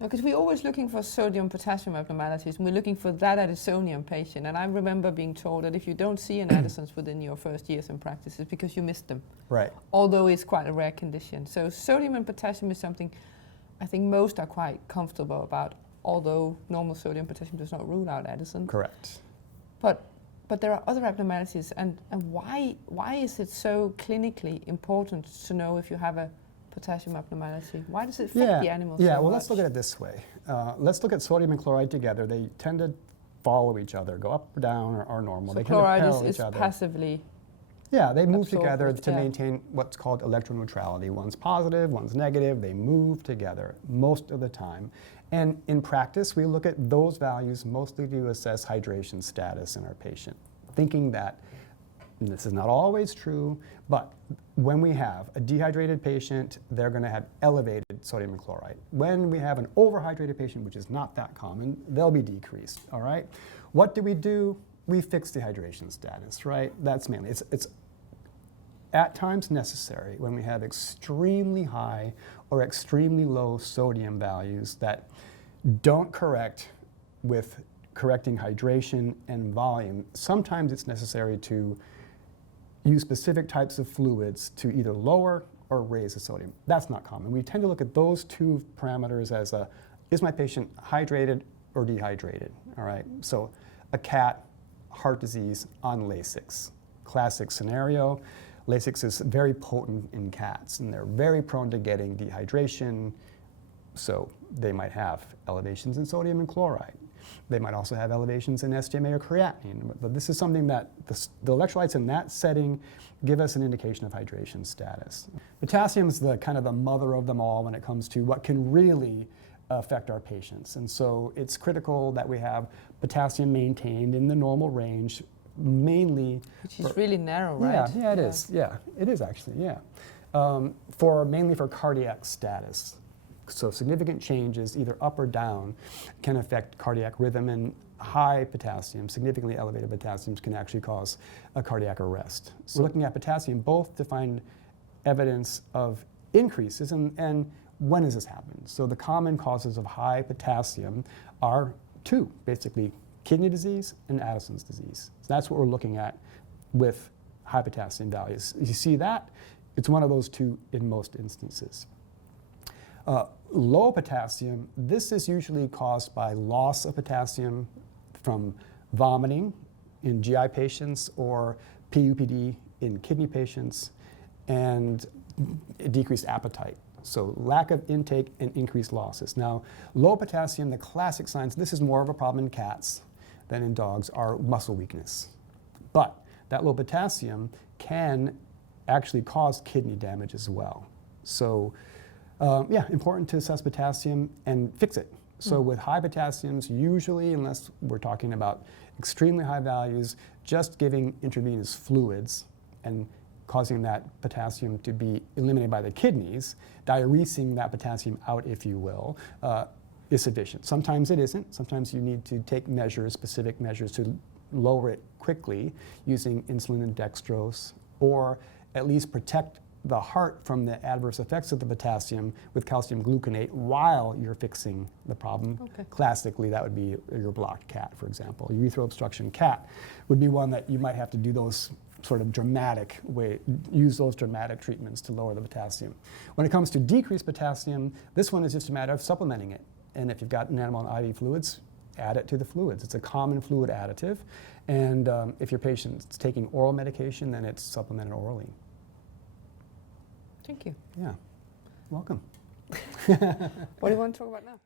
Because we're always looking for sodium-potassium abnormalities, and we're looking for that Addisonian patient. And I remember being told that if you don't see an Addison's within your first years in practice, it's because you missed them. Right. Although it's quite a rare condition. So sodium and potassium is something I think most are quite comfortable about, although normal sodium-potassium does not rule out Addison. Correct. But there are other abnormalities, and why is it so clinically important to know if you have a potassium abnormality? Why does it affect the animals so well, much? let's look at it this way. Let's look at sodium and chloride together. They tend to follow each other, go up or down or are normal. So they chloride tend to is passively. Yeah, they move absorbed, together to maintain what's called electroneutrality. One's positive, one's negative. They move together most of the time. And in practice, we look at those values mostly to assess hydration status in our patient, thinking that, and this is not always true, but when we have a dehydrated patient, they're going to have elevated sodium and chloride. When we have an overhydrated patient, which is not that common, they'll be decreased, all right? What do? We fix the hydration status, right? That's mainly, it's at times necessary when we have extremely high or extremely low sodium values that don't correct with correcting hydration and volume. Sometimes it's necessary to use specific types of fluids to either lower or raise the sodium. That's not common. We tend to look at those two parameters as is my patient hydrated or dehydrated, all right? So a cat, heart disease on Lasix. Classic scenario. Lasix is very potent in cats, and they're very prone to getting dehydration, so they might have elevations in sodium and chloride. They might also have elevations in SDMA or creatinine, but this is something that the electrolytes in that setting give us an indication of hydration status. Potassium is the kind of the mother of them all when it comes to what can really affect our patients, and so it's critical that we have potassium maintained in the normal range, mainly. Which is really narrow, right? Yeah, it is. Yeah, it is actually. Yeah, mainly for cardiac status. So significant changes, either up or down, can affect cardiac rhythm, and high potassium, significantly elevated potassiums, can actually cause a cardiac arrest. So we're looking at potassium both to find evidence of increases and when does this happen. So the common causes of high potassium are two, basically, kidney disease and Addison's disease. So that's what we're looking at with high potassium values. You see that? It's one of those two in most instances. Low potassium, this is usually caused by loss of potassium from vomiting in GI patients or PUPD in kidney patients, and decreased appetite. So lack of intake and increased losses. Now, low potassium, the classic signs, this is more of a problem in cats than in dogs, are muscle weakness. But that low potassium can actually cause kidney damage as well. So important to assess potassium and fix it. So with high potassiums, usually, unless we're talking about extremely high values, just giving intravenous fluids and causing that potassium to be eliminated by the kidneys, diuresing that potassium out, if you will, is sufficient. Sometimes it isn't. Sometimes you need to take measures, specific measures, to lower it quickly using insulin and dextrose, or at least protect the heart from the adverse effects of the potassium with calcium gluconate while you're fixing the problem. Okay. Classically, that would be your blocked cat, for example. Urethral obstruction cat would be one that you might have to do those sort of use those dramatic treatments to lower the potassium. When it comes to decreased potassium, this one is just a matter of supplementing it. And if you've got an animal on IV fluids, add it to the fluids. It's a common fluid additive. And if your patient's taking oral medication, then it's supplemented orally. Thank you. Yeah, welcome. What do you want to talk about now?